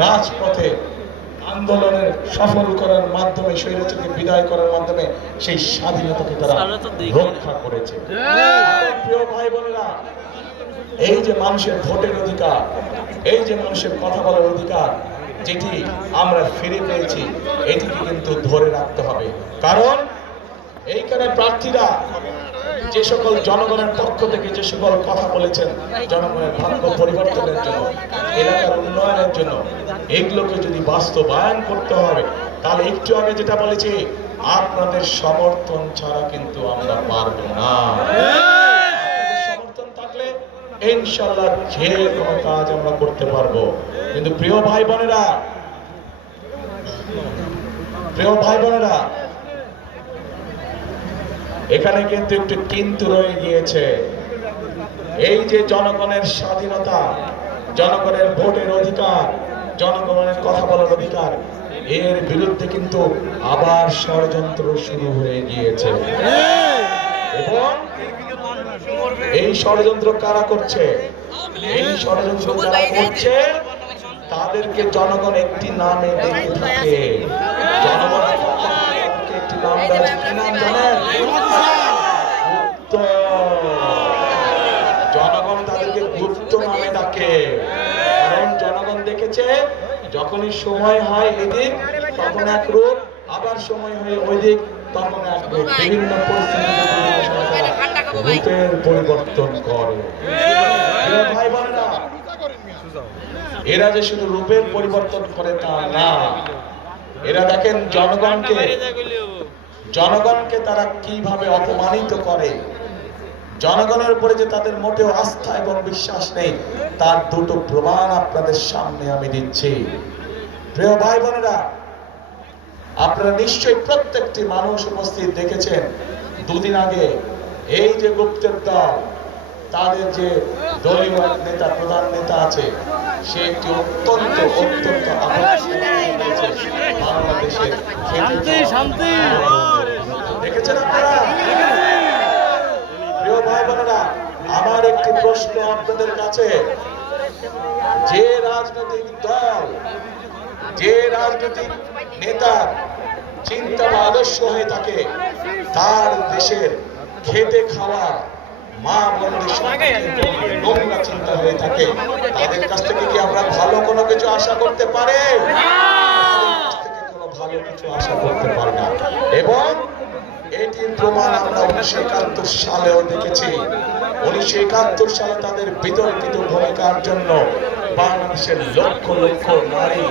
রাজপথে আন্দোলনের সফল করার মাধ্যমে, স্বৈরাচারকে বিদায় করার মাধ্যমে সেই স্বাধীনতাকে তারা রক্ষা করেছে। প্রিয় ভাই বোনেরা, এই যে মানুষের ভোটের অধিকার, এই যে মানুষের কথা বলার অধিকার যেটি আমরা ফিরে পেয়েছি, এটিকে কিন্তু ধরে রাখতে হবে। কারণ এইখানে প্রার্থীরা যে সকল জনগণের পক্ষ থেকে যে সকল কথা বলেছেন, জনগণের ভাগ্য পরিবর্তনের জন্য, এলাকার উন্নয়নের জন্য, এগুলোকে যদি বাস্তবায়ন করতে হবে, তাহলে একটু আগে যেটা বলেছি, আপনাদের সমর্থন ছাড়া কিন্তু আমরা পারবো না। সমর্থন থাকলে ইনশাআল্লাহ যে কোনো কাজ আমরা করতে পারবো। কিন্তু প্রিয় ভাই বোনেরা, এখানে কিন্তু একটু কিন্তু রয়ে গিয়েছে। এই যে জনগণের স্বাধীনতা, জনগণের ভোটের অধিকার, জনগণের কথা বলার অধিকার, এর বিরুদ্ধে কিন্তু আবার ষড়যন্ত্র শুরু হয়ে গিয়েছে। এবং এই ষড়যন্ত্র কারা করছে? এই ষড়যন্ত্র যারা করছে তাদেরকে জনগণ একটি নামে ডেকে থাকে। জনগণ একটি নাম দেয়, কি নাম জানেন? জনগণ তাদেরকে গুপ্ত নামে ডাকে। কারণ জনগণ দেখেছে যখনই সময় হয় এদিক তখন এক রূপ, আবার সময় হয় ওই দিক তখন এক রূপ। বিভিন্ন পরিস্থিতিতে রূপের পরিবর্তন করে। ভাই বোনেরা, এরা যে শুধু রূপের পরিবর্তন করে তা না, এরা দেখেন জনগণকে তারা কিভাবে অপমানিত করে। জনগণের উপরে যে তাদের মোটেও আস্থা এবং বিশ্বাস নেই, তার দুটো প্রমাণ আপনাদের সামনে আমি দিচ্ছি। প্রিয় ভাই বোনেরা, আপনারা নিশ্চয়ই প্রত্যেকটি মানুষ উপস্থিত দেখেছেন দুদিন আগে এই যে গুপ্তের দল, তাদের যে দলীয় নেতা, প্রধান নেতা আছে, সে একটি অত্যন্ত বাংলাদেশের দেখেছেন আপনারা। প্রিয় ভাই বোনেরা, আমার একটি প্রশ্ন আপনাদের কাছে, যে রাজনৈতিক দল, যে রাজনৈতিক নেতা চিন্তা বা আদর্শ হয়ে থাকে, তার দেশের খেটে খাওয়া মা বোনদের নোংরা চিন্তা হয়ে থাকে, তাদের কাছ থেকে কি আমরা ভালো কোনো কিছু আশা করতে পারি? কোনো ভালো কিছু আশা করতে পারি না। এবং এটির প্রমাণ আমরা 1971 সালেও দেখেছি। 1971 সালে তাদের বিতর্কিত ভূমিকার জন্য বাংলাদেশের লক্ষ লক্ষ নারী,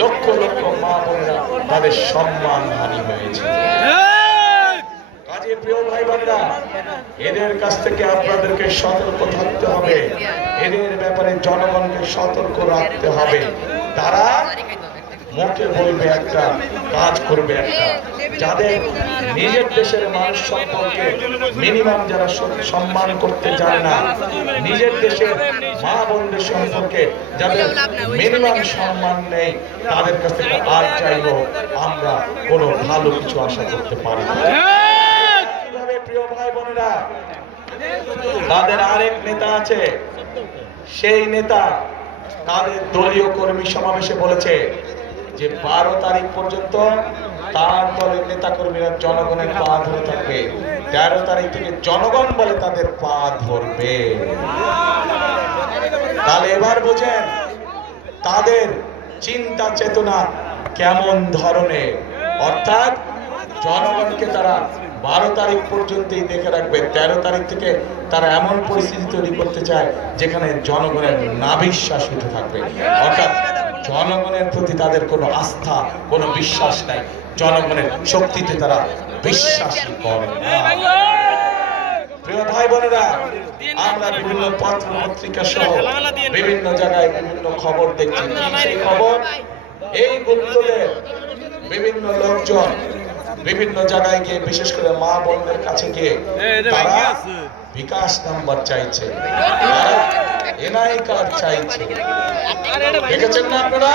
লক্ষ লক্ষ মা বোনেরা তাদের সম্মান হানি হয়েছে। কাজে প্রিয় ভাই বোনেরা, এদের কাছ থেকে আপনাদেরকে সতর্ক থাকতে হবে। এদের ব্যাপারে জনগণকে সতর্ক রাখতে হবে। তারা মুখে বলবে একটা, কাজ করবে একটা। যাদের নিজের দেশের মানুষ সম্পর্কে মিনিমাম যারা সম্মান করতে চায় না, নিজের দেশের মা বোনদের সম্পর্কে যাদের মিনিমাম সম্মান নেই, তাদের কাছ থেকে আর চাইব আমরা কোনো ভালো কিছু আশা করতে পারি না। প্রিয় ভাই বোনেরা, তাদের আরেক নেতা আছে, সেই নেতা তাদের দলীয় কর্মী সমাবেশে বলেছে যে 12 তারিখ পর্যন্ত তার দলের নেতা কর্মীরা জনগণের পা ধরে থাকবে, 13 তারিখ থেকে জনগণ বলে তাদের পা ধরবে। তাহলে এবার বোঝেন তাদের চিন্তা চেতনা কেমন ধরনের। অর্থাৎ জনগণকে তারা 12 তারিখ পর্যন্তই দেখে রাখবে, 13 তারিখ থেকে তারা এমন পরিস্থিতি তৈরি করতে চায় যেখানে জনগণের নাভিশ্বাস উঠে থাকবে। অর্থাৎ জনগণের প্রতি তাদের কোনো আস্থা, কোনো বিশ্বাস নাই, জনগণের শক্তিতে তারা বিশ্বাসী করে না। প্রিয় ভাই বোনেরা, আমরা বিভিন্ন পত্র পত্রিকা সহ বিভিন্ন জায়গায় বিভিন্ন খবর দেখছি। সেই খবর, এই গুপ্তদের বিভিন্ন লোকজন বিভিন্ন জায়গায় গিয়ে, বিশেষ করে মা বোনদের কাছে গিয়ে তারা বিকাশ নাম্বার চাইছে, এনআই কার্ড চাইছে। দেখেছেন না আপনারা?